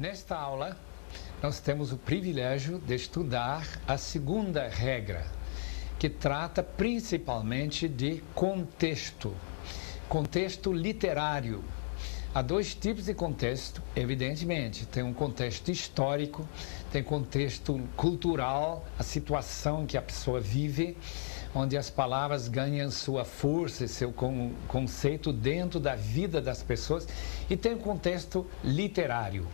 Nesta aula, nós temos o privilégio de estudar a segunda regra, que trata principalmente de contexto literário. Há dois tipos de contexto, evidentemente. Tem um contexto histórico, tem contexto cultural, a situação que a pessoa vive, onde as palavras ganham sua força e seu conceito dentro da vida das pessoas, e tem um contexto literário.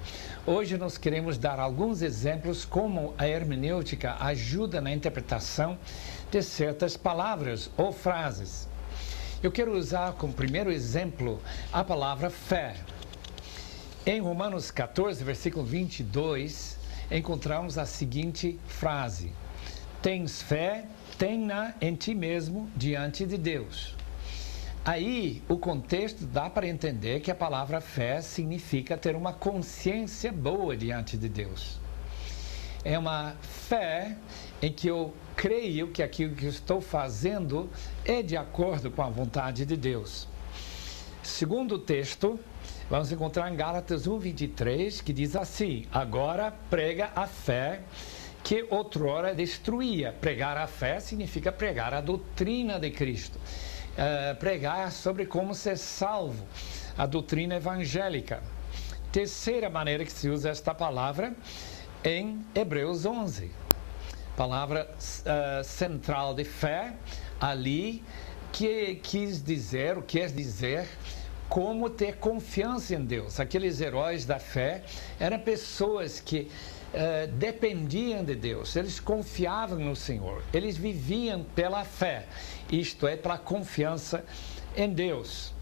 Hoje nós queremos dar alguns exemplos como a hermenêutica ajuda na interpretação de certas palavras ou frases. Eu quero usar como primeiro exemplo a palavra fé. Em Romanos 14, versículo 22, encontramos a seguinte frase: tens fé, tenha em ti mesmo diante de Deus. Aí, o contexto dá para entender que a palavra fé significa ter uma consciência boa diante de Deus. É uma fé em que eu creio que aquilo que eu estou fazendo é de acordo com a vontade de Deus. Segundo o texto, vamos encontrar em Gálatas 1:23, que diz assim: agora prega a fé que outrora destruía. Pregar a fé significa pregar a doutrina de Cristo. Pregar sobre como ser salvo, a doutrina evangélica. Terceira maneira que se usa esta palavra em Hebreus 11. Palavra central de fé, ali, que quer dizer como ter confiança em Deus. Aqueles heróis da fé eram pessoas que dependiam de Deus, eles confiavam no Senhor, eles viviam pela fé, isto é, pela confiança em Deus.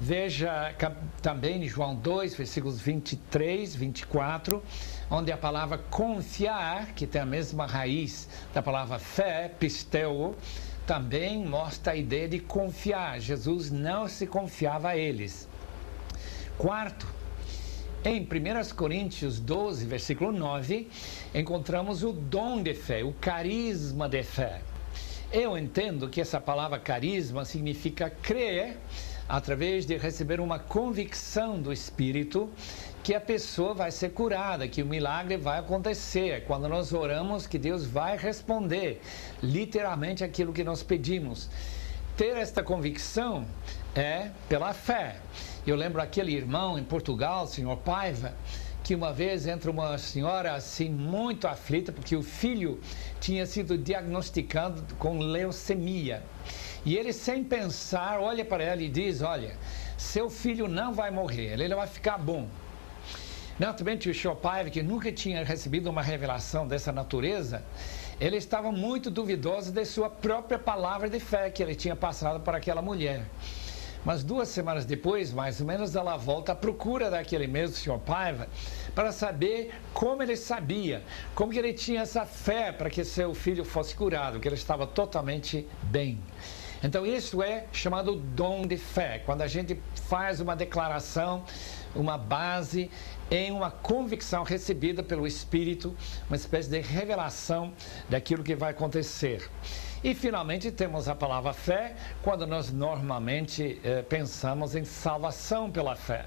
Veja também em João 2, versículos 23, 24, onde a palavra confiar, que tem a mesma raiz da palavra fé, pisteu, também mostra a ideia de confiar. Jesus não se confiava a eles. Quarto, em 1 Coríntios 12, versículo 9, encontramos o dom de fé, o carisma de fé. Eu entendo que essa palavra carisma significa crer através de receber uma convicção do Espírito que a pessoa vai ser curada, que o milagre vai acontecer. Quando nós oramos, que Deus vai responder literalmente aquilo que nós pedimos. Ter esta convicção é pela fé. Eu lembro aquele irmão em Portugal, o senhor Paiva, que uma vez entra uma senhora assim muito aflita porque o filho tinha sido diagnosticado com leucemia. E ele, sem pensar, olha para ela e diz: olha, seu filho não vai morrer, ele vai ficar bom. Naturalmente, o senhor Paiva, que nunca tinha recebido uma revelação dessa natureza, ele estava muito duvidoso de sua própria palavra de fé que ele tinha passado para aquela mulher. Mas 2 semanas depois, mais ou menos, ela volta à procura daquele mesmo senhor Paiva para saber como ele sabia, como que ele tinha essa fé para que seu filho fosse curado, que ele estava totalmente bem. Então isso é chamado dom de fé, quando a gente faz uma declaração, uma base em uma convicção recebida pelo Espírito, uma espécie de revelação daquilo que vai acontecer. E finalmente temos a palavra fé, quando nós normalmente pensamos em salvação pela fé.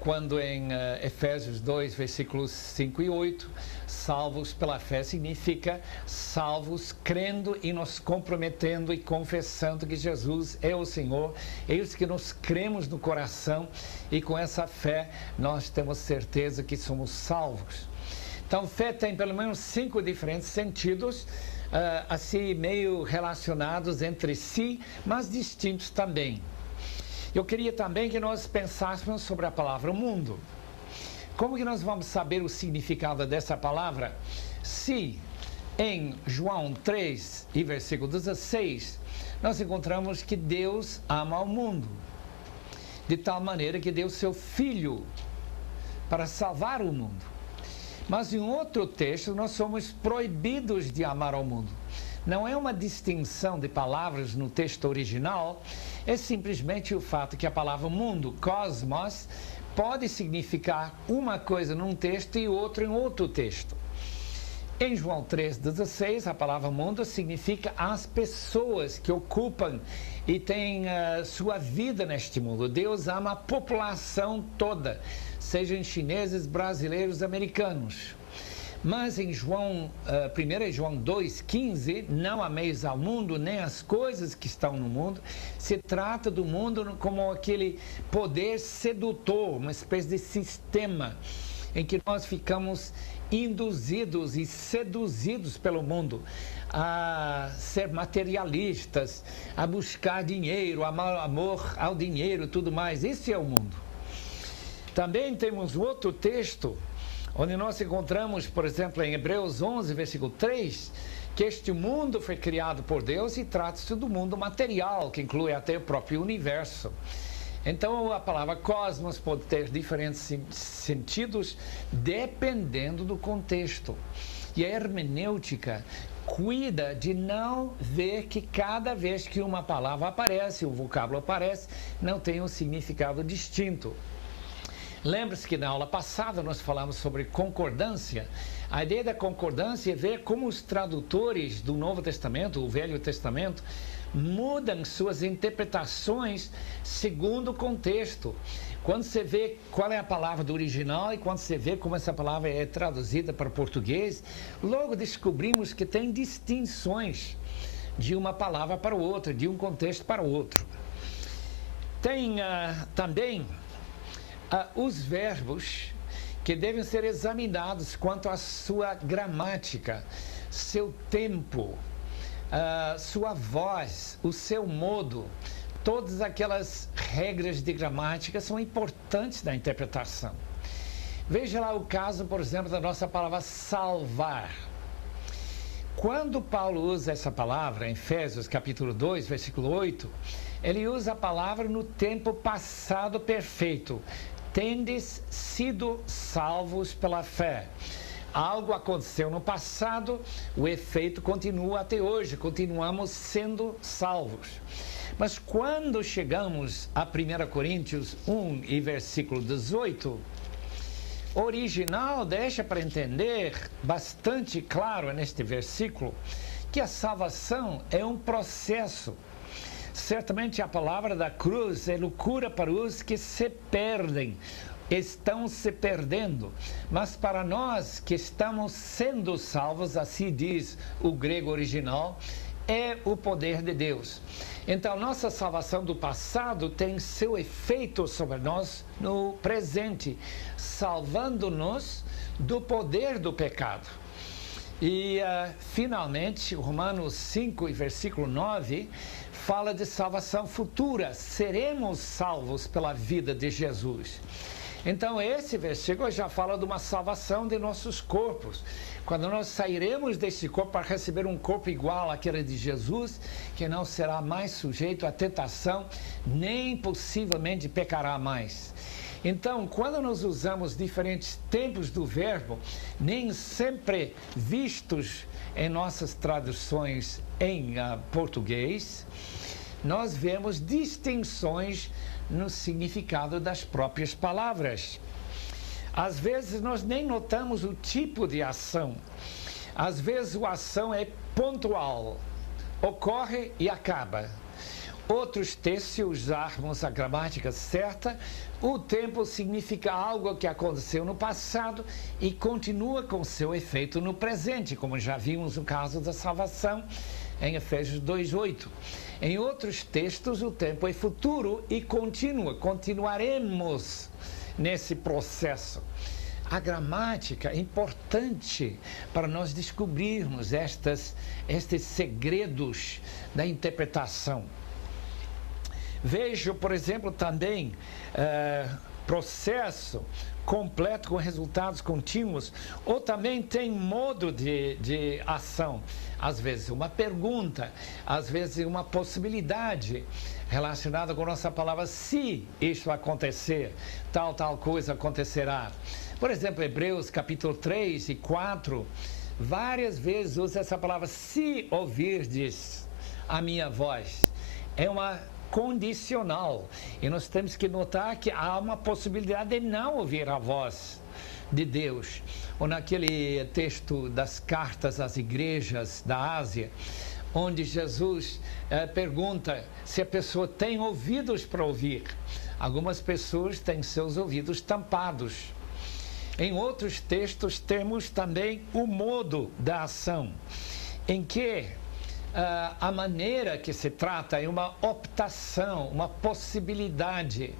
Quando em Efésios 2, versículos 5 e 8, salvos pela fé significa salvos crendo e nos comprometendo e confessando que Jesus é o Senhor, é isso que nós cremos no coração, e com essa fé nós temos certeza que somos salvos. Então, fé tem pelo menos 5 diferentes sentidos, assim meio relacionados entre si, mas distintos também. Eu queria também que nós pensássemos sobre a palavra mundo. Como que nós vamos saber o significado dessa palavra? Se em João 3 e versículo 16, nós encontramos que Deus ama o mundo, de tal maneira que deu seu Filho para salvar o mundo. Mas em outro texto, nós somos proibidos de amar ao mundo. Não é uma distinção de palavras no texto original, é simplesmente o fato que a palavra mundo, cosmos, pode significar uma coisa num texto e outra em outro texto. Em João 3,16, a palavra mundo significa as pessoas que ocupam e têm sua vida neste mundo. Deus ama a população toda, sejam chineses, brasileiros, americanos. Mas em 1 João 2,15, não ameis ao mundo, nem as coisas que estão no mundo. Se trata do mundo como aquele poder sedutor, uma espécie de sistema em que nós ficamos induzidos e seduzidos pelo mundo a ser materialistas, a buscar dinheiro, amor ao dinheiro e tudo mais. Esse é o mundo. Também temos outro texto onde nós encontramos, por exemplo, em Hebreus 11, versículo 3, que este mundo foi criado por Deus e trata-se do mundo material, que inclui até o próprio universo. Então, a palavra cosmos pode ter diferentes sentidos dependendo do contexto. E a hermenêutica cuida de não ver que cada vez que uma palavra aparece, um vocábulo aparece, não tem um significado distinto. Lembre-se que na aula passada nós falamos sobre concordância. A ideia da concordância é ver como os tradutores do Novo Testamento, o Velho Testamento, mudam suas interpretações segundo o contexto. Quando você vê qual é a palavra do original e quando você vê como essa palavra é traduzida para o português, logo descobrimos que tem distinções de uma palavra para outra, de um contexto para o outro. Tem também os verbos que devem ser examinados quanto à sua gramática, seu tempo, sua voz, o seu modo. Todas aquelas regras de gramática são importantes na interpretação. Veja lá o caso, por exemplo, da nossa palavra salvar. Quando Paulo usa essa palavra em Efésios capítulo 2, versículo 8, ele usa a palavra no tempo passado perfeito. Tendes sido salvos pela fé. Algo aconteceu no passado, o efeito continua até hoje, continuamos sendo salvos. Mas quando chegamos a 1 Coríntios 1 e versículo 18, o original deixa para entender bastante claro neste versículo que a salvação é um processo. Certamente a palavra da cruz é loucura para os que se perdem, estão se perdendo, mas para nós que estamos sendo salvos, assim diz o grego original, é o poder de Deus. Então, nossa salvação do passado tem seu efeito sobre nós no presente, salvando-nos do poder do pecado. E, finalmente, Romanos 5 e versículo 9, fala de salvação futura. Seremos salvos pela vida de Jesus. Então, esse versículo já fala de uma salvação de nossos corpos. Quando nós sairemos deste corpo para receber um corpo igual àquele de Jesus, que não será mais sujeito à tentação, nem possivelmente pecará mais. Então, quando nós usamos diferentes tempos do verbo, nem sempre vistos em nossas traduções em português, nós vemos distinções no significado das próprias palavras. Às vezes nós nem notamos o tipo de ação. Às vezes a ação é pontual, ocorre e acaba. Outros textos, se usarmos a gramática certa, o tempo significa algo que aconteceu no passado e continua com seu efeito no presente, como já vimos no caso da salvação em Efésios 2:8. Em outros textos, o tempo é futuro e continua, continuaremos nesse processo. A gramática é importante para nós descobrirmos estes segredos da interpretação. Vejo, por exemplo, também processo completo com resultados contínuos, ou também tem modo de ação. Às vezes uma pergunta, às vezes uma possibilidade relacionada com a nossa palavra, se isso acontecer, tal coisa acontecerá. Por exemplo, Hebreus capítulo 3 e 4, várias vezes usa essa palavra, se ouvirdes a minha voz. É uma condicional. E nós temos que notar que há uma possibilidade de não ouvir a voz de Deus. Ou naquele texto das cartas às igrejas da Ásia, onde Jesus pergunta se a pessoa tem ouvidos para ouvir. Algumas pessoas têm seus ouvidos tampados. Em outros textos temos também o modo da ação, em que a maneira que se trata é uma optação, uma possibilidade.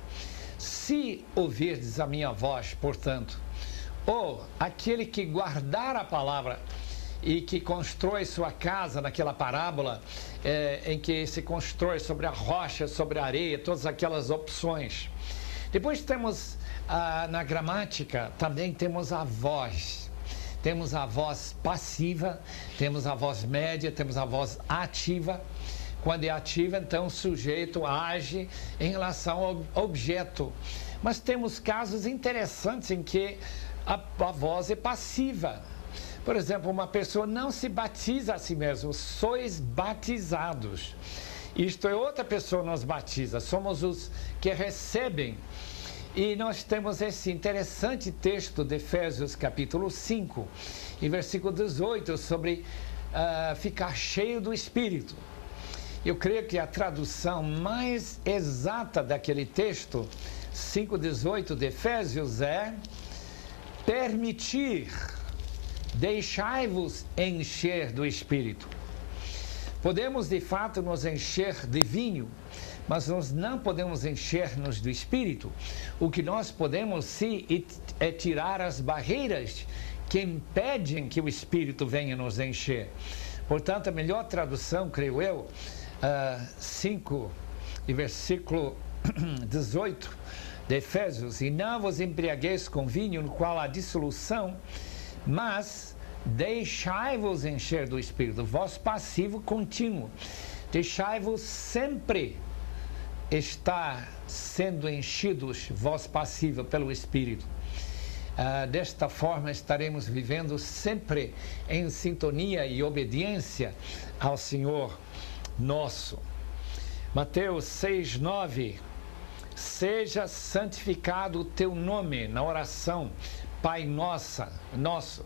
Se ouvirdes a minha voz, portanto, ou aquele que guardar a palavra e que constrói sua casa naquela parábola, em que se constrói sobre a rocha, sobre a areia, todas aquelas opções. Depois temos, na gramática, também temos a voz. Temos a voz passiva, temos a voz média, temos a voz ativa. Quando é ativa, então o sujeito age em relação ao objeto. Mas temos casos interessantes em que a voz é passiva. Por exemplo, uma pessoa não se batiza a si mesma, sois batizados. Isto é, outra pessoa nos batiza, somos os que recebem. E nós temos esse interessante texto de Efésios capítulo 5, e versículo 18, sobre ficar cheio do Espírito. Eu creio que a tradução mais exata daquele texto, 5:18 de Efésios, é permitir, deixai-vos encher do Espírito. Podemos de fato nos encher de vinho, mas nós não podemos encher-nos do Espírito. O que nós podemos sim é tirar as barreiras que impedem que o Espírito venha nos encher. Portanto, a melhor tradução, creio eu, 5 e versículo 18 de Efésios: e não vos embriagueis com vinho no qual há dissolução, mas deixai-vos encher do Espírito. Voz passivo contínuo. Deixai-vos sempre estar sendo enchidos, voz passiva, pelo Espírito. Desta forma estaremos vivendo sempre em sintonia e obediência ao Senhor nosso. Mateus 6:9: seja santificado o teu nome, na oração Pai nosso.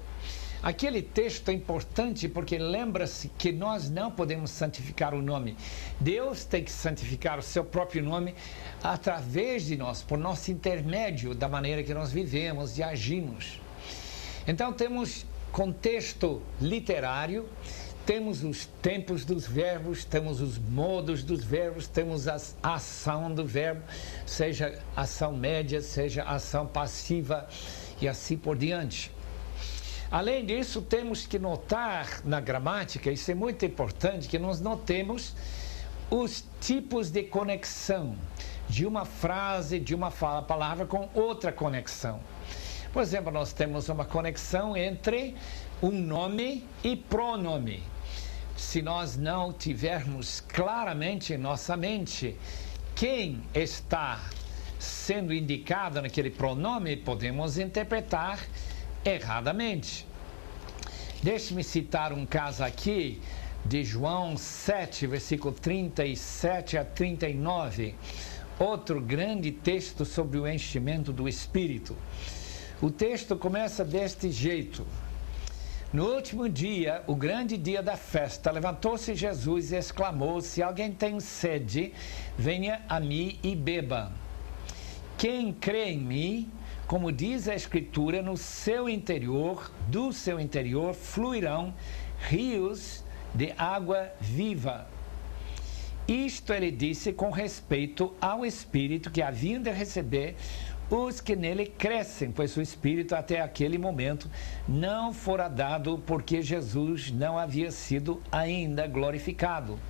Aquele texto é importante porque lembra-se que nós não podemos santificar o nome. Deus tem que santificar o seu próprio nome através de nós, por nosso intermédio, da maneira que nós vivemos e agimos. Então temos contexto literário, temos os tempos dos verbos, temos os modos dos verbos, temos a ação do verbo, seja ação média, seja ação passiva e assim por diante. Além disso, temos que notar na gramática, isso é muito importante, que nós notemos os tipos de conexão de uma frase, de uma palavra com outra conexão. Por exemplo, nós temos uma conexão entre um nome e pronome. Se nós não tivermos claramente em nossa mente quem está sendo indicado naquele pronome, podemos interpretar erradamente. Deixe-me citar um caso aqui de João 7, versículo 37 a 39, outro grande texto sobre o enchimento do Espírito. O texto começa deste jeito: no último dia, o grande dia da festa, levantou-se Jesus e exclamou: se alguém tem sede, venha a mim e beba. Quem crê em mim, como diz a Escritura, do seu interior fluirão rios de água viva. Isto ele disse com respeito ao Espírito que haviam de receber os que nele crescem, pois o Espírito até aquele momento não fora dado, porque Jesus não havia sido ainda glorificado.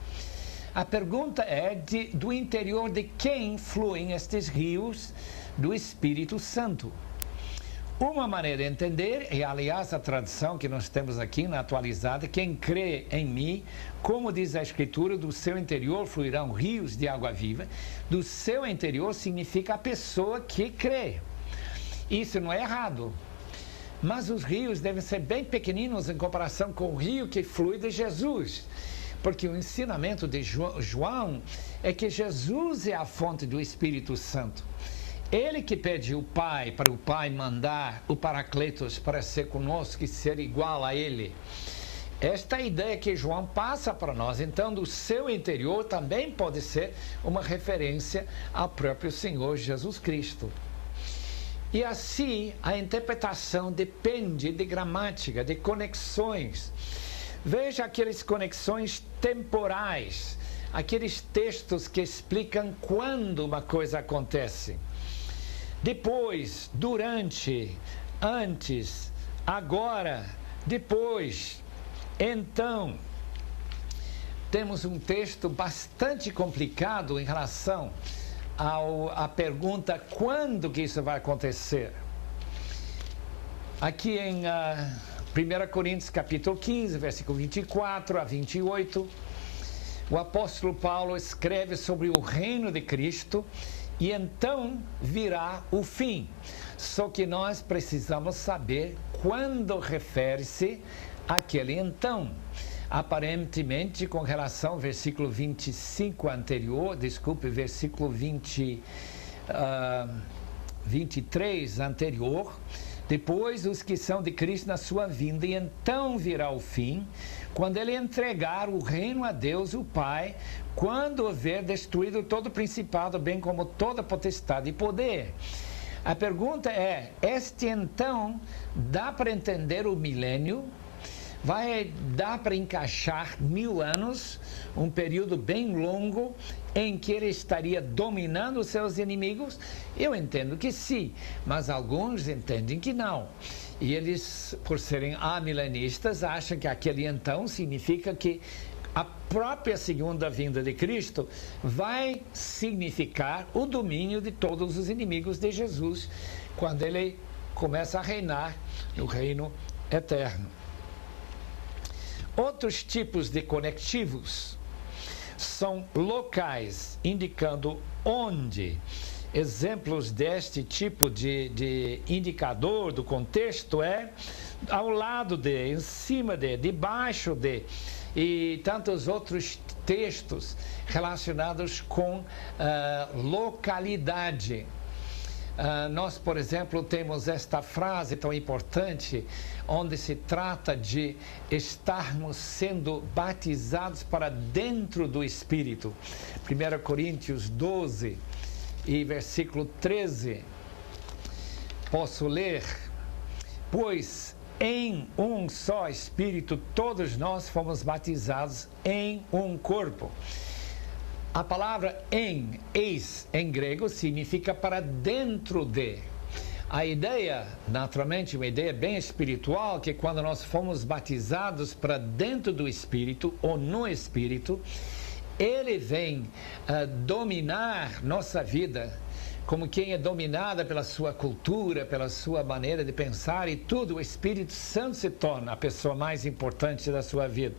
A pergunta é do interior de quem fluem estes rios do Espírito Santo. Uma maneira de entender, e aliás a tradução que nós temos aqui na atualizada: quem crê em mim, como diz a Escritura, do seu interior fluirão rios de água viva. Do seu interior significa a pessoa que crê. Isso não é errado, mas os rios devem ser bem pequeninos em comparação com o rio que flui de Jesus, porque o ensinamento de João é que Jesus é a fonte do Espírito Santo. Ele que pediu o Pai, para o Pai mandar o Paracletos para ser conosco e ser igual a Ele. Esta ideia que João passa para nós, então, do seu interior também pode ser uma referência ao próprio Senhor Jesus Cristo. E assim, a interpretação depende de gramática, de conexões. Veja aquelas conexões temporais, aqueles textos que explicam quando uma coisa acontece. Depois, durante, antes, agora, depois, então. Temos um texto bastante complicado em relação à pergunta quando que isso vai acontecer. Aqui em 1 Coríntios capítulo 15, versículo 24 a 28, o apóstolo Paulo escreve sobre o reino de Cristo e então virá o fim. Só que nós precisamos saber quando refere-se àquele então. Aparentemente, com relação ao versículo 25 anterior, versículo 23 anterior, depois os que são de Cristo na sua vinda, e então virá o fim, quando ele entregar o reino a Deus, o Pai, quando houver destruído todo o principado, bem como toda potestade e poder. A pergunta é, este então, dá para entender o milênio? Vai dar para encaixar 1000 anos, um período bem longo, em que ele estaria dominando os seus inimigos? Eu entendo que sim, mas alguns entendem que não. E eles, por serem amilenistas, acham que aquele então significa que a própria segunda vinda de Cristo vai significar o domínio de todos os inimigos de Jesus, quando ele começa a reinar no reino eterno. Outros tipos de conectivos são locais, indicando onde. Exemplos deste tipo de indicador do contexto é ao lado de, em cima de, debaixo de, e tantos outros textos relacionados com localidade. Nós, por exemplo, temos esta frase tão importante, onde se trata de estarmos sendo batizados para dentro do Espírito. 1 Coríntios 12 e versículo 13. Posso ler? Pois em um só Espírito todos nós fomos batizados em um corpo. A palavra eis, em grego, significa para dentro de. A ideia, naturalmente, uma ideia bem espiritual, que quando nós fomos batizados para dentro do Espírito, ou no Espírito, ele vem dominar nossa vida, como quem é dominada pela sua cultura, pela sua maneira de pensar, e tudo, o Espírito Santo se torna a pessoa mais importante da sua vida.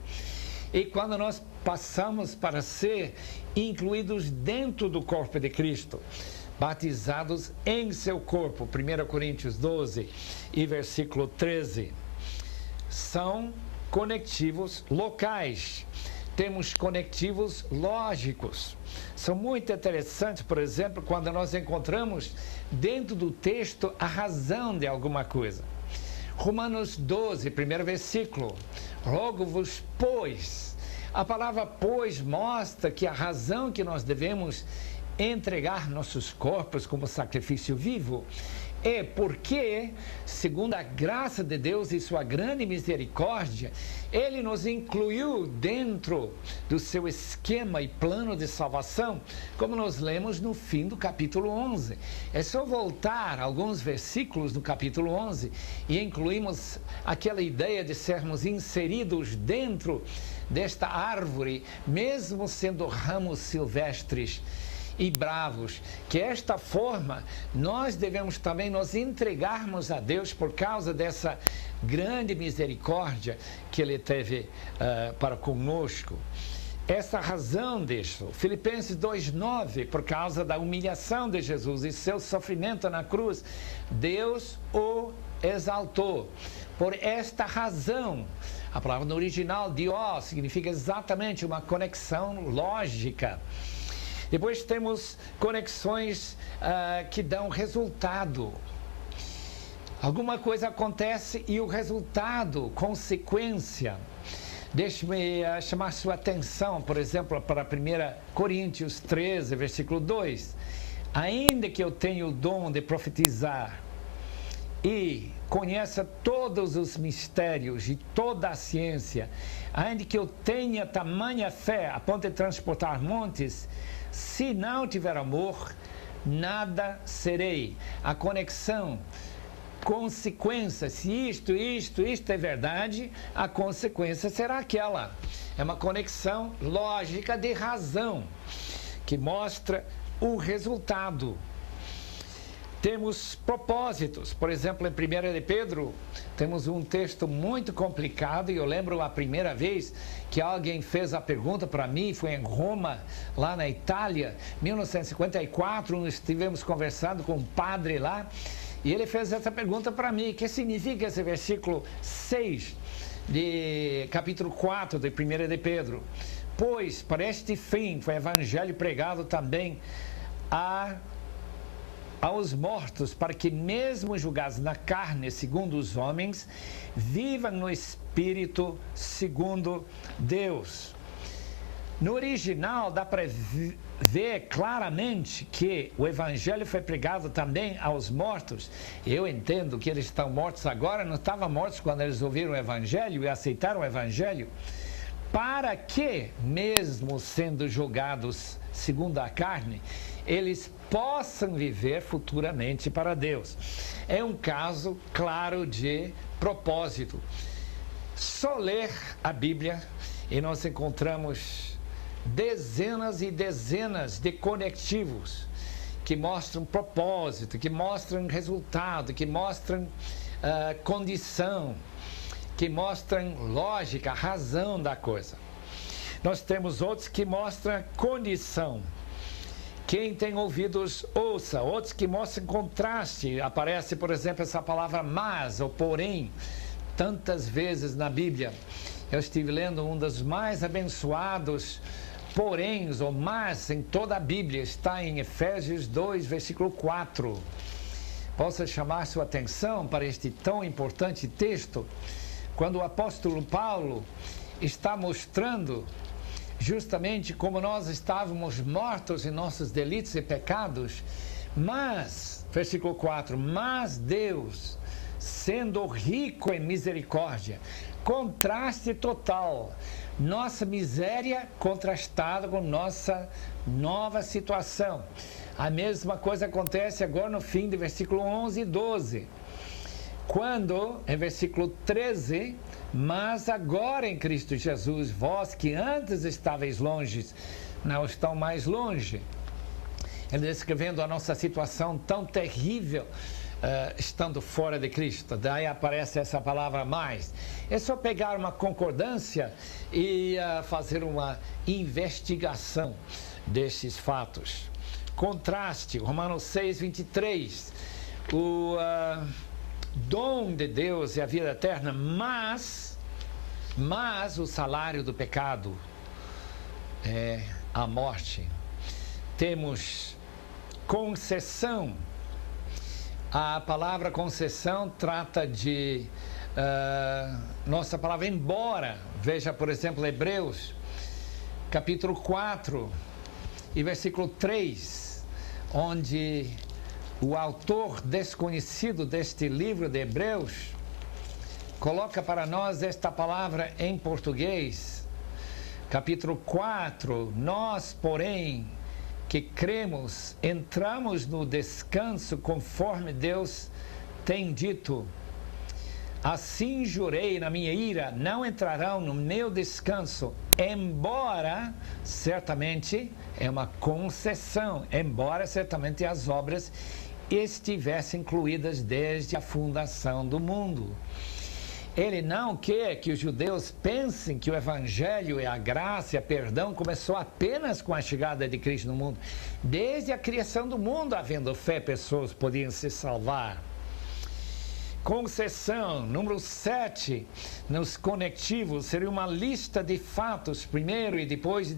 E quando nós passamos para ser incluídos dentro do corpo de Cristo, batizados em seu corpo, 1 Coríntios 12 e versículo 13, são conectivos locais. Temos conectivos lógicos. São muito interessantes, por exemplo, quando nós encontramos dentro do texto a razão de alguma coisa. Romanos 12, primeiro versículo, rogo-vos, pois. A palavra pois mostra que a razão que nós devemos entregar nossos corpos como sacrifício vivo é porque, segundo a graça de Deus e sua grande misericórdia, Ele nos incluiu dentro do seu esquema e plano de salvação, como nós lemos no fim do capítulo 11. É só voltar alguns versículos do capítulo 11 e incluímos aquela ideia de sermos inseridos dentro desta árvore, mesmo sendo ramos silvestres e bravos, que esta forma nós devemos também nos entregarmos a Deus por causa dessa grande misericórdia que Ele teve para conosco. Essa razão disso, Filipenses 2,9, por causa da humilhação de Jesus e seu sofrimento na cruz, Deus o exaltou. Por esta razão, a palavra no original, dió, significa exatamente uma conexão lógica. Depois temos conexões que dão resultado. Alguma coisa acontece e o resultado, consequência. Deixe-me chamar sua atenção, por exemplo, para 1 Coríntios 13, versículo 2. Ainda que eu tenha o dom de profetizar e conheça todos os mistérios e toda a ciência, ainda que eu tenha tamanha fé a ponto de transportar montes, se não tiver amor, nada serei. A conexão, consequência, se isto é verdade, a consequência será aquela. É uma conexão lógica de razão, que mostra o resultado. Temos propósitos. Por exemplo, em 1 de Pedro, temos um texto muito complicado, e eu lembro a primeira vez que alguém fez a pergunta para mim, foi em Roma, lá na Itália, 1954, nós estivemos conversando com um padre lá, e ele fez essa pergunta para mim: o que significa esse versículo 6 de capítulo 4 de 1 de Pedro? Pois, para este fim, foi o evangelho pregado também aos mortos, para que, mesmo julgados na carne, segundo os homens, vivam no espírito, segundo Deus. No original, dá para ver claramente que o evangelho foi pregado também aos mortos. Eu entendo que eles estão mortos agora, não estavam mortos quando eles ouviram o evangelho e aceitaram o evangelho, para que, mesmo sendo julgados segundo a carne, eles possam viver futuramente para Deus. É um caso claro de propósito. Só ler a Bíblia e nós encontramos dezenas e dezenas de conectivos que mostram propósito, que mostram resultado, que mostram condição, que mostram lógica, razão da coisa. Nós temos outros que mostram condição. Quem tem ouvidos, ouça. Outros que mostram contraste. Aparece, por exemplo, essa palavra mas ou porém, tantas vezes na Bíblia. Eu estive lendo um dos mais abençoados poréns ou mas em toda a Bíblia. Está em Efésios 2, versículo 4. Posso chamar sua atenção para este tão importante texto, quando o apóstolo Paulo está mostrando justamente como nós estávamos mortos em nossos delitos e pecados, mas, versículo 4, mas Deus, sendo rico em misericórdia, contraste total, nossa miséria contrastada com nossa nova situação. A mesma coisa acontece agora no fim do versículo 11 e 12, quando, em versículo 13, mas agora em Cristo Jesus, vós que antes estáveis longe, não estão mais longe. Ele descrevendo a nossa situação tão terrível, estando fora de Cristo. Daí aparece essa palavra mais. É só pegar uma concordância e fazer uma investigação desses fatos. Contraste, Romanos 6, 23. O dom de Deus é a vida eterna, mas o salário do pecado é a morte. Temos concessão. A palavra concessão trata de nossa palavra embora. Veja, por exemplo, Hebreus, capítulo 4 e versículo 3, onde o autor desconhecido deste livro de Hebreus coloca para nós esta palavra em português. Capítulo 4, nós, porém, que cremos, entramos no descanso conforme Deus tem dito. Assim jurei na minha ira, não entrarão no meu descanso, embora certamente é uma concessão, embora certamente as obras estivessem incluídas desde a fundação do mundo. Ele não quer que os judeus pensem que o evangelho e a graça e a perdão começou apenas com a chegada de Cristo no mundo. Desde a criação do mundo, havendo fé, pessoas podiam se salvar. Concessão, número 7, nos conectivos, seria uma lista de fatos, primeiro e depois.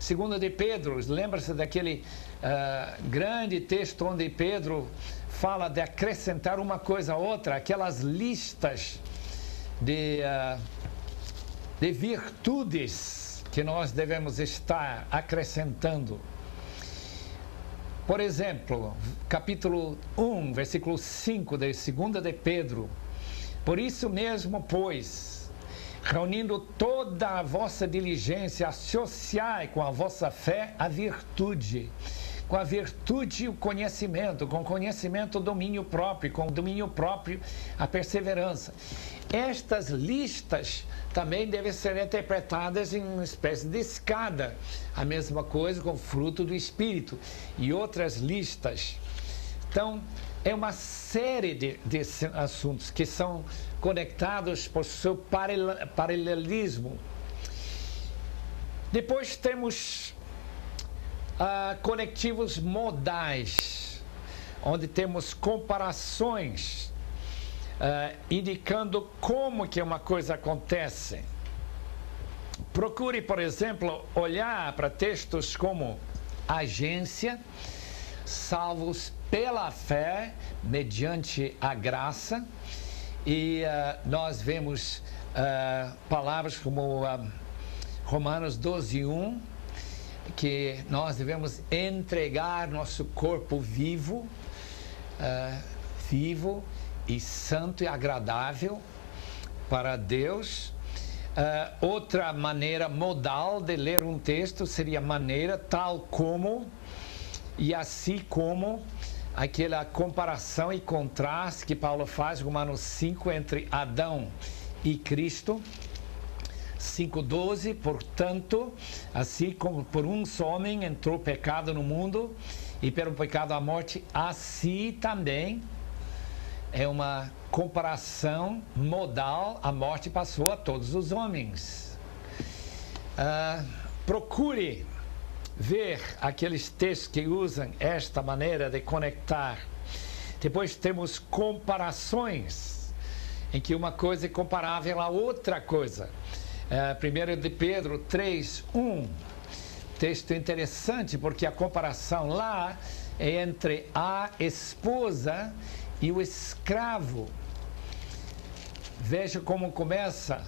Segunda de Pedro, lembra-se daquele grande texto onde Pedro fala de acrescentar uma coisa a outra, aquelas listas de virtudes que nós devemos estar acrescentando. Por exemplo, capítulo 1, versículo 5 de 2 de Pedro. Por isso mesmo, pois, reunindo toda a vossa diligência, associai com a vossa fé a virtude. Com a virtude o conhecimento, com o conhecimento o domínio próprio, com o domínio próprio a perseverança. Estas listas também devem ser interpretadas em uma espécie de escada. A mesma coisa com o fruto do Espírito e outras listas. Então, é uma série de assuntos que são conectados por seu paralelismo. Depois temos conectivos modais, onde temos comparações indicando como que uma coisa acontece. Procure, por exemplo, olhar para textos como agência, salvos pela fé, mediante a graça, e nós vemos palavras como Romanos 12:1, que nós devemos entregar nosso corpo vivo e santo e agradável para Deus. Outra maneira modal de ler um texto seria maneira tal como, e assim como, aquela comparação e contraste que Paulo faz em Romanos 5 entre Adão e Cristo. 5:12, portanto, assim como por um só homem entrou o pecado no mundo, e pelo pecado a morte, assim também. É uma comparação modal, a morte passou a todos os homens. Procure ver aqueles textos que usam esta maneira de conectar. Depois temos comparações, em que uma coisa é comparável a outra coisa. 1 de Pedro 3:1, texto interessante, porque a comparação lá é entre a esposa e o escravo. Veja como começa.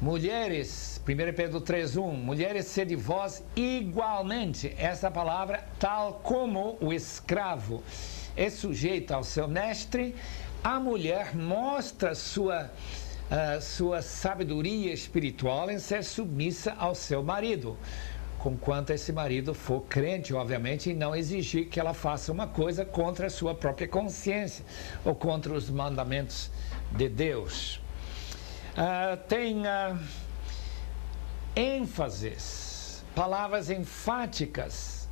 Mulheres, 1 Pedro 3:1, mulheres, sede vós igualmente, essa palavra, tal como o escravo é sujeito ao seu mestre, a mulher mostra sua sabedoria espiritual em ser submissa ao seu marido, conquanto esse marido for crente, obviamente, e não exigir que ela faça uma coisa contra a sua própria consciência ou contra os mandamentos de Deus. Tem ênfases, palavras enfáticas,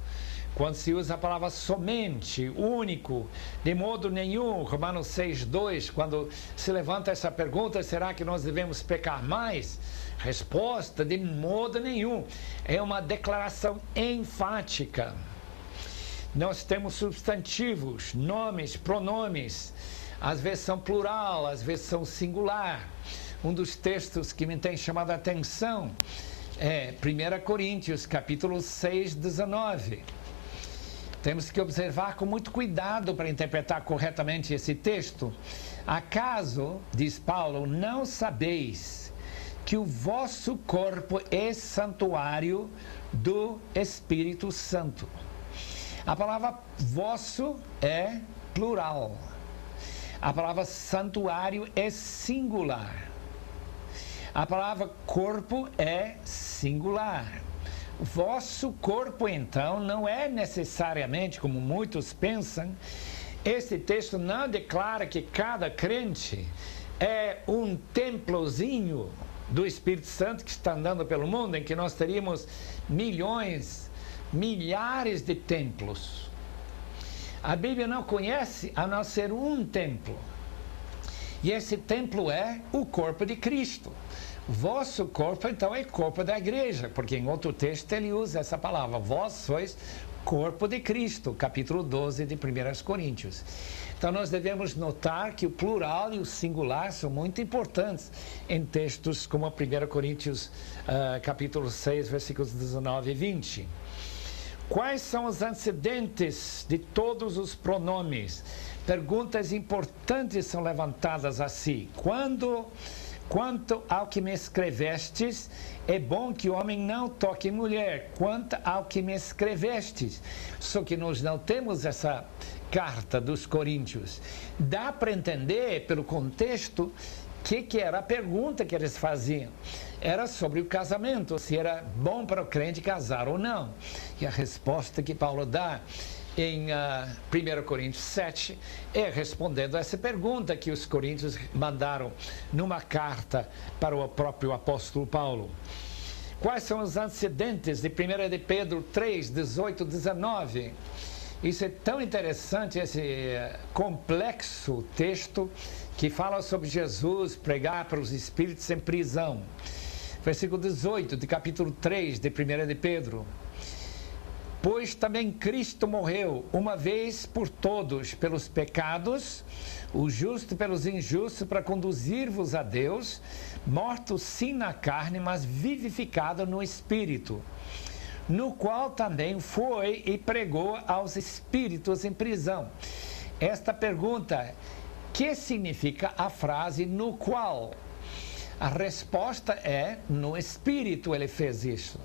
quando se usa a palavra somente, único, de modo nenhum. Romanos 6:2, quando se levanta essa pergunta, será que nós devemos pecar mais? Resposta: de modo nenhum. É uma declaração enfática. Nós temos substantivos, nomes, pronomes, às vezes são plural, às vezes são singular. Um dos textos que me tem chamado a atenção é 1 Coríntios, capítulo 6:19. Temos que observar com muito cuidado para interpretar corretamente esse texto. Acaso, diz Paulo, não sabeis que o vosso corpo é santuário do Espírito Santo? A palavra vosso é plural. A palavra santuário é singular. A palavra corpo é singular. O vosso corpo, então, não é necessariamente, como muitos pensam, esse texto não declara que cada crente é um templozinho do Espírito Santo que está andando pelo mundo, em que nós teríamos milhões, milhares de templos. A Bíblia não conhece a não ser um templo. E esse templo é o corpo de Cristo. Vosso corpo, então, é corpo da igreja, porque em outro texto ele usa essa palavra. Vós sois corpo de Cristo, capítulo 12 de 1 Coríntios. Então nós devemos notar que o plural e o singular são muito importantes em textos como 1 Coríntios capítulo 6, versículos 19 e 20. Quais são os antecedentes de todos os pronomes? Perguntas importantes são levantadas assim. Quanto ao que me escrevestes, é bom que o homem não toque mulher. Quanto ao que me escrevestes. Só que nós não temos essa carta dos Coríntios. Dá para entender, pelo contexto, que era a pergunta que eles faziam. Era sobre o casamento, se era bom para o crente casar ou não. E a resposta que Paulo dá em 1 Coríntios 7 é respondendo a essa pergunta que os coríntios mandaram numa carta para o próprio apóstolo Paulo. Quais são os antecedentes de 1 de Pedro 3, 18, 19? Isso é tão interessante, esse complexo texto que fala sobre Jesus pregar para os espíritos em prisão. Versículo 18 de capítulo 3 de 1 de Pedro. Pois também Cristo morreu uma vez por todos pelos pecados, o justo pelos injustos, para conduzir-vos a Deus, morto sim na carne, mas vivificado no Espírito, no qual também foi e pregou aos espíritos em prisão. Esta pergunta, que significa a frase no qual? A resposta é, no Espírito ele fez isso.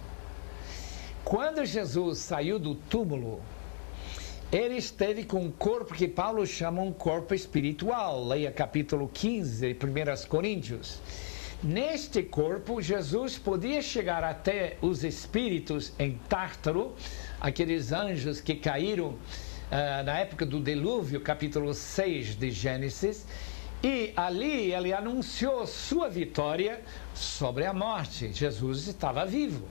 Quando Jesus saiu do túmulo, ele esteve com um corpo que Paulo chama um corpo espiritual. Leia capítulo 15, 1 Coríntios. Neste corpo, Jesus podia chegar até os espíritos em Tártaro, aqueles anjos que caíram na época do dilúvio, capítulo 6 de Gênesis, e ali ele anunciou sua vitória sobre a morte. Jesus estava vivo.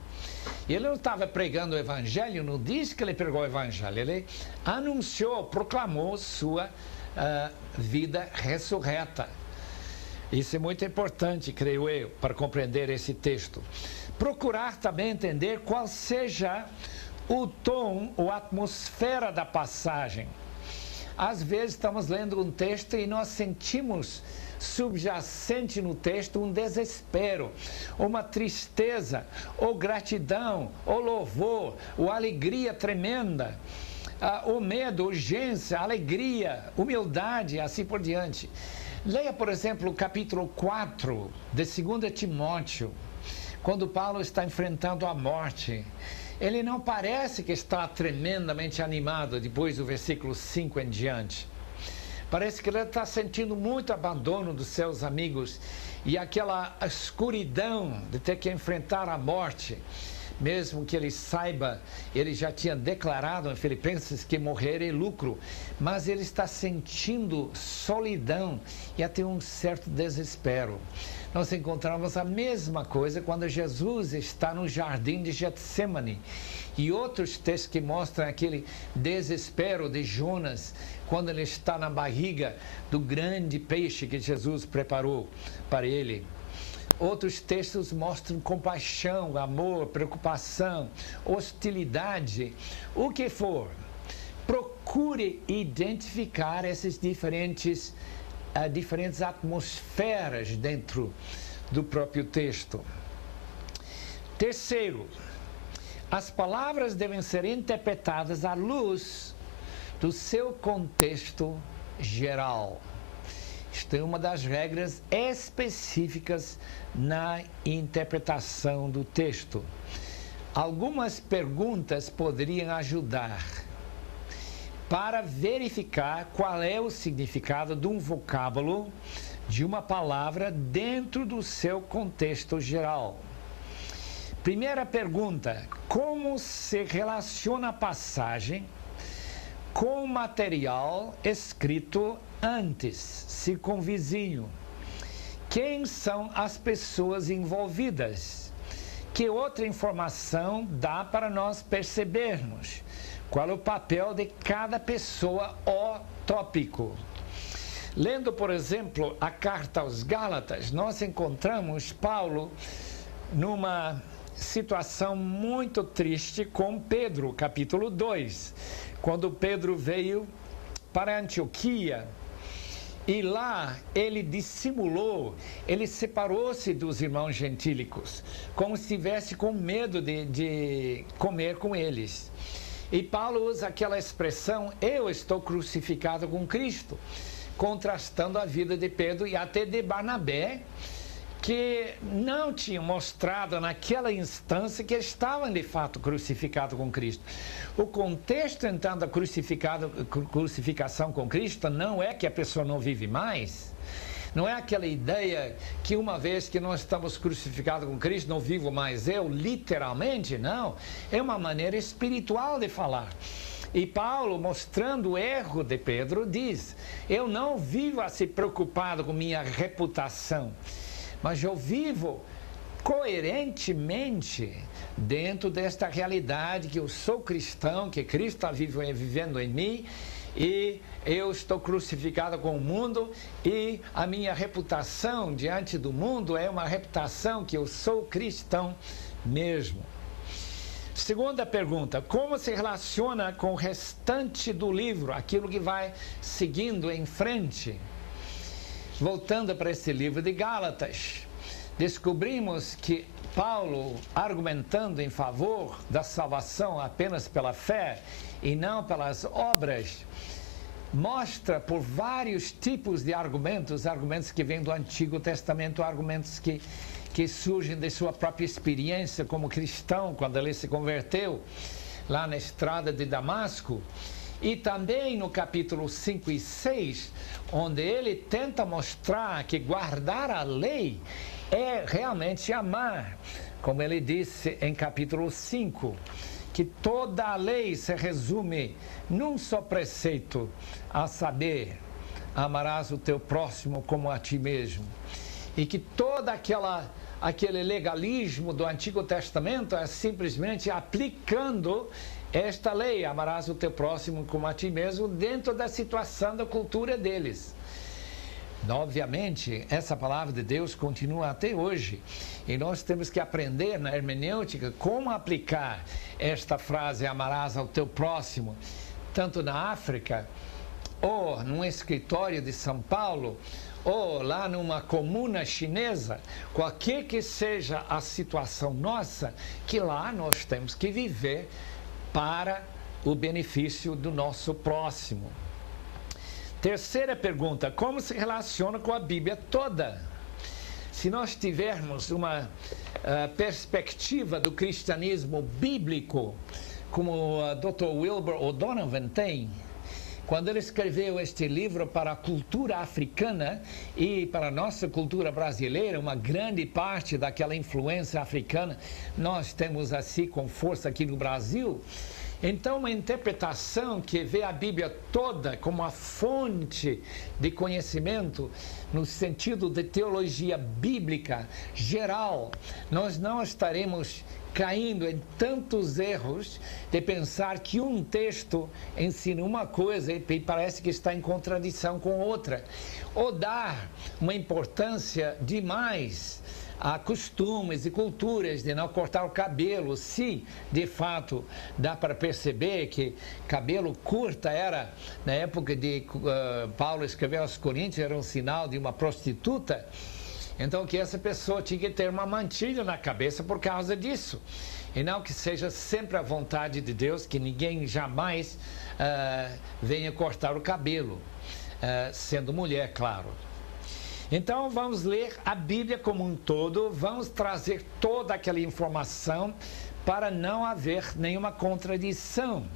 Ele não estava pregando o evangelho, não diz que ele pregou o evangelho, ele anunciou, proclamou sua vida ressurreta. Isso é muito importante, creio eu, para compreender esse texto. Procurar também entender qual seja o tom ou a atmosfera da passagem. Às vezes estamos lendo um texto e nós sentimos subjacente no texto um desespero, uma tristeza, ou gratidão, ou louvor, ou alegria tremenda, o medo, urgência, alegria, humildade, assim por diante. Leia, por exemplo, o capítulo 4 de 2 Timóteo, quando Paulo está enfrentando a morte. Ele não parece que está tremendamente animado depois do versículo 5 em diante. Parece que ele está sentindo muito abandono dos seus amigos e aquela escuridão de ter que enfrentar a morte. Mesmo que ele saiba, ele já tinha declarado em Filipenses que morrer é lucro, mas ele está sentindo solidão e até um certo desespero. Nós encontramos a mesma coisa quando Jesus está no jardim de Getsemane e outros textos que mostram aquele desespero de Jonas quando ele está na barriga do grande peixe que Jesus preparou para ele. Outros textos mostram compaixão, amor, preocupação, hostilidade, o que for. Procure identificar essas diferentes atmosferas dentro do próprio texto. Terceiro, as palavras devem ser interpretadas à luz do seu contexto geral. Isto é uma das regras específicas na interpretação do texto. Algumas perguntas poderiam ajudar para verificar qual é o significado de um vocábulo, de uma palavra dentro do seu contexto geral. Primeira pergunta: como se relaciona a passagem com o material escrito antes, circunvizinho? Quem são as pessoas envolvidas? Que outra informação dá para nós percebermos? Qual é o papel de cada pessoa ou tópico? Lendo, por exemplo, a carta aos Gálatas, nós encontramos Paulo numa situação muito triste com Pedro, capítulo 2, quando Pedro veio para Antioquia. E lá ele dissimulou, ele separou-se dos irmãos gentílicos, como se estivesse com medo de comer com eles. E Paulo usa aquela expressão, eu estou crucificado com Cristo, contrastando a vida de Pedro e até de Barnabé, que não tinham mostrado naquela instância que estavam de fato crucificados com Cristo. O contexto, então, da crucificação com Cristo não é que a pessoa não vive mais, não é aquela ideia que uma vez que nós estamos crucificados com Cristo, não vivo mais eu, literalmente, não. É uma maneira espiritual de falar. E Paulo, mostrando o erro de Pedro, diz, eu não vivo assim preocupado com minha reputação, mas eu vivo coerentemente dentro desta realidade que eu sou cristão, que Cristo está vivendo em mim e eu estou crucificado com o mundo e a minha reputação diante do mundo é uma reputação que eu sou cristão mesmo. Segunda pergunta, como se relaciona com o restante do livro, aquilo que vai seguindo em frente? Voltando para esse livro de Gálatas, descobrimos que Paulo, argumentando em favor da salvação apenas pela fé e não pelas obras, mostra por vários tipos de argumentos que vêm do Antigo Testamento, argumentos que surgem de sua própria experiência como cristão, quando ele se converteu lá na estrada de Damasco. E também no capítulo 5 e 6, onde ele tenta mostrar que guardar a lei é realmente amar. Como ele disse em capítulo 5, que toda a lei se resume num só preceito, a saber, amarás o teu próximo como a ti mesmo. E que toda aquele legalismo do Antigo Testamento é simplesmente aplicando esta lei, amarás o teu próximo como a ti mesmo, dentro da situação da cultura deles. Obviamente, essa palavra de Deus continua até hoje, e nós temos que aprender na hermenêutica como aplicar esta frase, amarás ao teu próximo, tanto na África, ou num escritório de São Paulo, ou lá numa comuna chinesa, qualquer que seja a situação nossa, que lá nós temos que viver para o benefício do nosso próximo. Terceira pergunta, como se relaciona com a Bíblia toda? Se nós tivermos uma perspectiva do cristianismo bíblico, como o Dr. Wilbur O'Donovan tem, quando ele escreveu este livro para a cultura africana e para a nossa cultura brasileira, uma grande parte daquela influência africana nós temos assim com força aqui no Brasil. Então, uma interpretação que vê a Bíblia toda como a fonte de conhecimento, no sentido de teologia bíblica geral, nós não estaremos caindo em tantos erros de pensar que um texto ensina uma coisa e parece que está em contradição com outra, ou dar uma importância demais a costumes e culturas de não cortar o cabelo, se de fato dá para perceber que cabelo curto era, na época de Paulo escreveu aos Coríntios, era um sinal de uma prostituta. Então que essa pessoa tinha que ter uma mantilha na cabeça por causa disso. E não que seja sempre a vontade de Deus, que ninguém jamais venha cortar o cabelo, sendo mulher, claro. Então vamos ler a Bíblia como um todo, vamos trazer toda aquela informação para não haver nenhuma contradição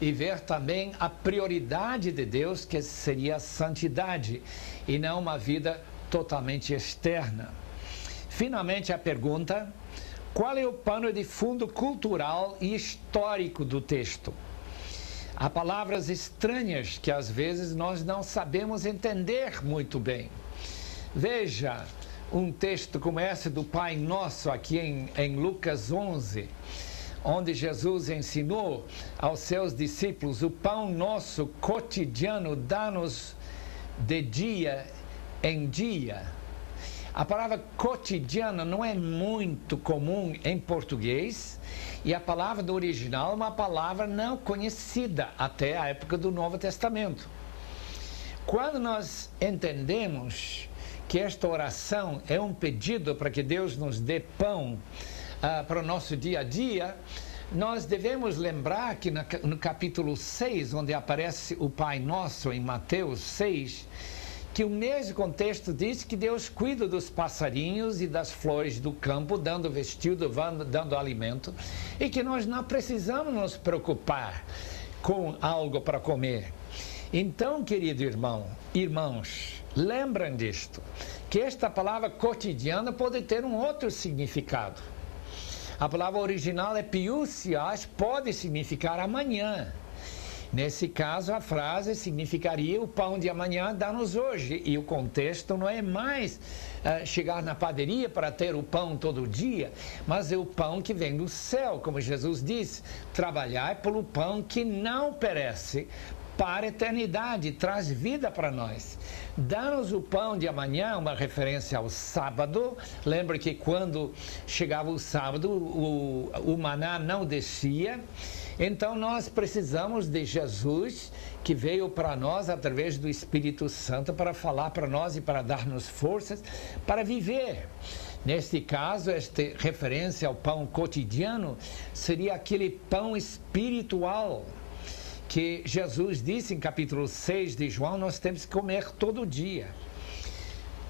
e ver também a prioridade de Deus, que seria a santidade e não uma vida totalmente externa. Finalmente a pergunta, qual é o pano de fundo cultural e histórico do texto? Há palavras estranhas que às vezes nós não sabemos entender muito bem. Veja um texto como esse do Pai Nosso aqui em Lucas 11, onde Jesus ensinou aos seus discípulos: o pão nosso cotidiano dá-nos de dia em dia. A palavra cotidiana não é muito comum em português e a palavra do original é uma palavra não conhecida até a época do Novo Testamento. Quando nós entendemos que esta oração é um pedido para que Deus nos dê pão para o nosso dia a dia, nós devemos lembrar que no capítulo 6, onde aparece o Pai Nosso, em Mateus 6, que o mesmo contexto diz que Deus cuida dos passarinhos e das flores do campo, dando vestido, dando alimento, e que nós não precisamos nos preocupar com algo para comer. Então, querido irmãos, lembrem disto, que esta palavra cotidiana pode ter um outro significado. A palavra original é piousias, pode significar amanhã. Nesse caso, a frase significaria o pão de amanhã dá-nos hoje. E o contexto não é mais chegar na padaria para ter o pão todo dia, mas é o pão que vem do céu. Como Jesus disse, trabalhar pelo pão que não perece, para a eternidade, traz vida para nós. Dá-nos o pão de amanhã, uma referência ao sábado. Lembra que quando chegava o sábado, o maná não descia. Então nós precisamos de Jesus, que veio para nós através do Espírito Santo para falar para nós e para dar-nos forças para viver. Neste caso, esta referência ao pão cotidiano seria aquele pão espiritual que Jesus disse em capítulo 6 de João, nós temos que comer todo dia.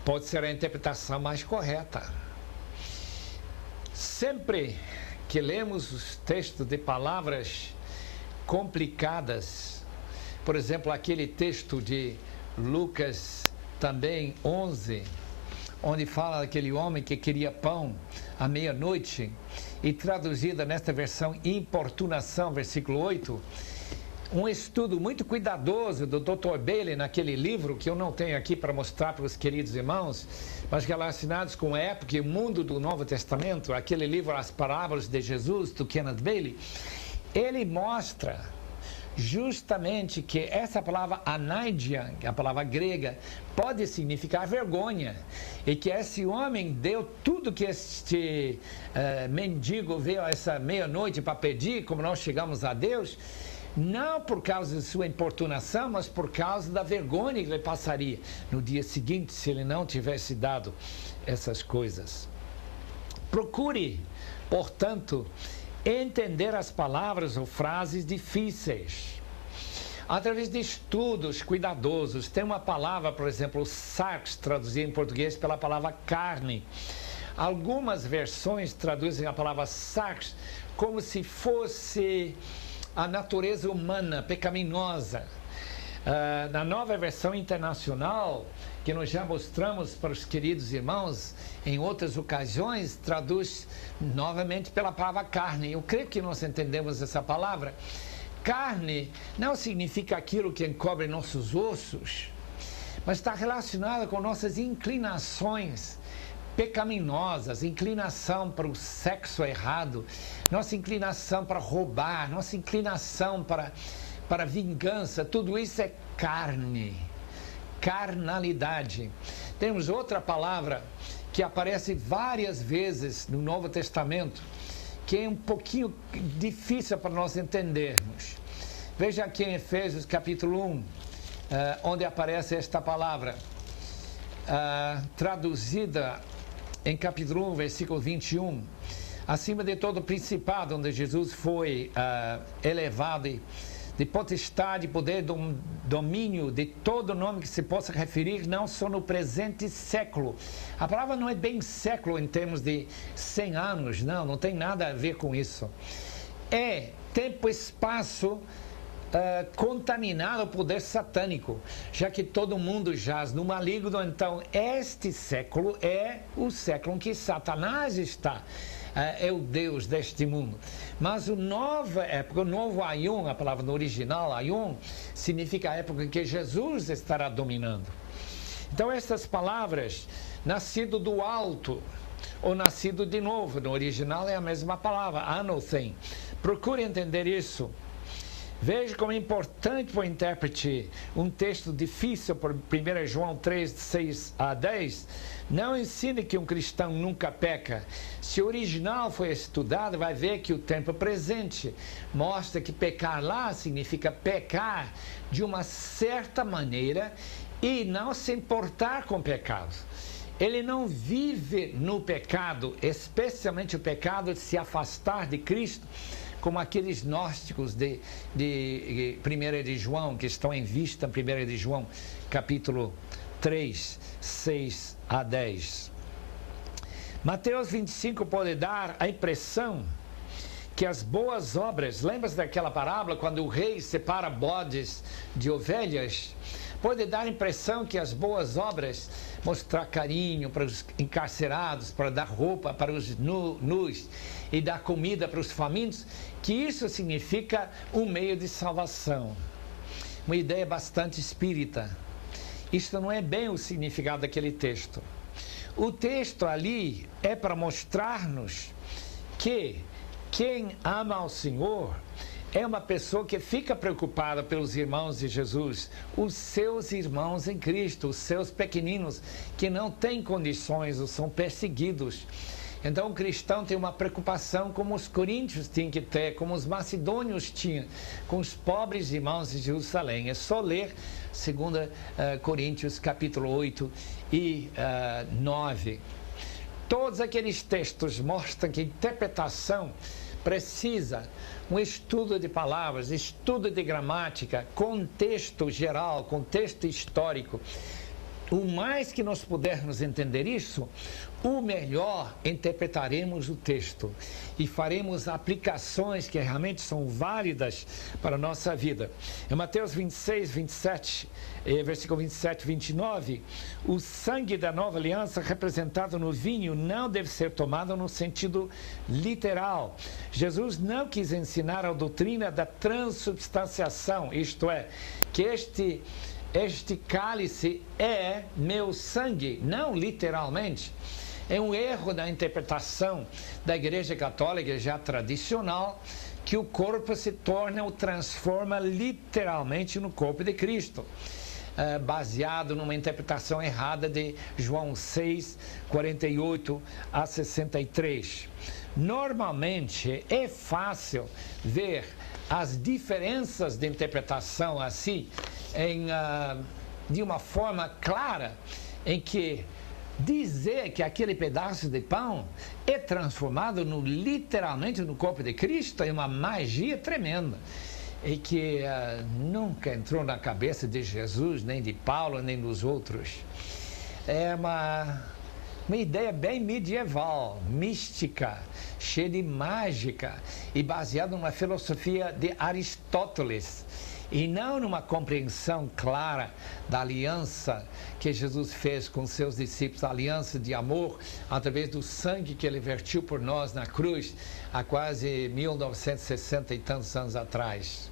Pode ser a interpretação mais correta. Sempre que lemos os textos de palavras complicadas, por exemplo, aquele texto de Lucas também 11, onde fala daquele homem que queria pão à meia-noite, e traduzida nesta versão importunação, versículo 8, um estudo muito cuidadoso do Dr. Bailey naquele livro, que eu não tenho aqui para mostrar para os queridos irmãos, mas relacionados com a época e o mundo do Novo Testamento, aquele livro As Parábolas de Jesus, do Kenneth Bailey, ele mostra justamente que essa palavra anaidian, a palavra grega, pode significar vergonha, e que esse homem deu tudo que este mendigo veio a essa meia-noite para pedir, como nós chegamos a Deus, não por causa de sua importunação, mas por causa da vergonha que ele passaria no dia seguinte se ele não tivesse dado essas coisas. Procure, portanto, entender as palavras ou frases difíceis através de estudos cuidadosos. Tem uma palavra, por exemplo, sarx, traduzida em português pela palavra carne. Algumas versões traduzem a palavra sarx como se fosse a natureza humana pecaminosa. Na nova versão internacional, que nós já mostramos para os queridos irmãos em outras ocasiões, traduz novamente pela palavra carne. Eu creio que nós entendemos essa palavra. Carne não significa aquilo que encobre nossos ossos, mas está relacionada com nossas inclinações pecaminosas, inclinação para o sexo errado, nossa inclinação para roubar, nossa inclinação para vingança, tudo isso é carne, carnalidade. Temos outra palavra que aparece várias vezes no Novo Testamento, que é um pouquinho difícil para nós entendermos. Veja aqui em Efésios capítulo 1, onde aparece esta palavra, traduzida em capítulo 1, versículo 21, acima de todo principado, onde Jesus foi elevado de potestade, poder, domínio, de todo nome que se possa referir, não só no presente século. A palavra não é bem século em termos de 100 anos, não tem nada a ver com isso. É tempo, espaço, contaminado ao poder satânico, já que todo mundo jaz no maligno. Então este século é o século em que Satanás está, é o Deus deste mundo. Mas a nova época, o novo Aion, a palavra no original Aion, significa a época em que Jesus estará dominando. Então essas palavras, nascido do alto ou nascido de novo, no original é a mesma palavra, anothem. Procure entender isso. Veja como é importante para o intérprete um texto difícil, por 1 João 3, 6 a 10. Não ensine que um cristão nunca peca. Se o original foi estudado, vai ver que o tempo presente mostra que pecar lá significa pecar de uma certa maneira e não se importar com o pecado. Ele não vive no pecado, especialmente o pecado de se afastar de Cristo, como aqueles gnósticos de 1 de João, que estão em vista em 1 de João, capítulo 3, 6 a 10. Mateus 25 pode dar a impressão que as boas obras, lembra-se daquela parábola, quando o rei separa bodes de ovelhas? Pode dar a impressão que as boas obras, mostrar carinho para os encarcerados, para dar roupa para os nus e dar comida para os famintos, que isso significa um meio de salvação. Uma ideia bastante espírita. Isto não é bem o significado daquele texto. O texto ali é para mostrar-nos que quem ama ao Senhor é uma pessoa que fica preocupada pelos irmãos de Jesus, os seus irmãos em Cristo, os seus pequeninos que não têm condições ou são perseguidos. Então o cristão tem uma preocupação como os coríntios tinham que ter, como os macedônios tinham, com os pobres irmãos de Jerusalém. É só ler 2 Coríntios capítulo 8 e 9. Todos aqueles textos mostram que a interpretação precisa um estudo de palavras, estudo de gramática, contexto geral, contexto histórico. O mais que nós pudermos entender isso, o melhor interpretaremos o texto e faremos aplicações que realmente são válidas para a nossa vida. Em Mateus 26, 27, versículo 27 e 29, o sangue da nova aliança representado no vinho não deve ser tomado no sentido literal. Jesus não quis ensinar a doutrina da transubstanciação, isto é, que este cálice é meu sangue, não literalmente. É um erro da interpretação da Igreja Católica já tradicional, que o corpo se torna ou transforma literalmente no corpo de Cristo, baseado numa interpretação errada de João 6, 48 a 63. Normalmente é fácil ver as diferenças de interpretação assim, de uma forma clara, em que dizer que aquele pedaço de pão é transformado literalmente no corpo de Cristo é uma magia tremenda e que nunca entrou na cabeça de Jesus, nem de Paulo, nem dos outros. É uma ideia bem medieval, mística, cheia de mágica e baseada numa filosofia de Aristóteles e não numa compreensão clara da aliança que Jesus fez com seus discípulos, a aliança de amor através do sangue que ele vertiu por nós na cruz há quase 1960 e tantos anos atrás.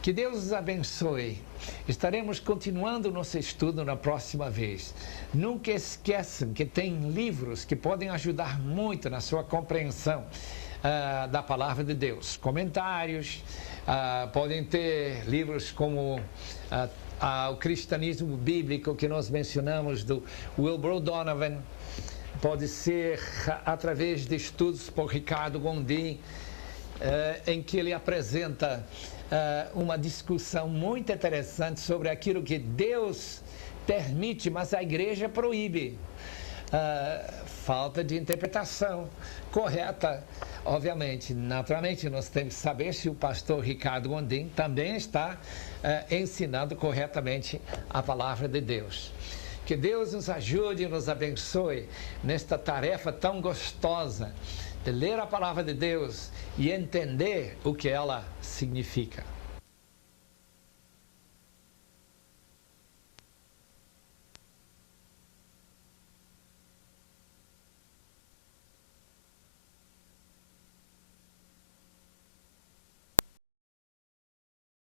Que Deus os abençoe. Estaremos continuando nosso estudo na próxima vez. Nunca esqueçam que tem livros que podem ajudar muito na sua compreensão da palavra de Deus. Comentários, podem ter livros como o Cristianismo Bíblico, que nós mencionamos, do Wilbur Donovan. Pode ser através de estudos por Ricardo Gondim, em que ele apresenta uma discussão muito interessante sobre aquilo que Deus permite, mas a igreja proíbe. Falta de interpretação correta. Obviamente, naturalmente, nós temos que saber se o pastor Ricardo Gondim também está ensinando corretamente a palavra de Deus. Que Deus nos ajude e nos abençoe nesta tarefa tão gostosa de ler a palavra de Deus e entender o que ela significa.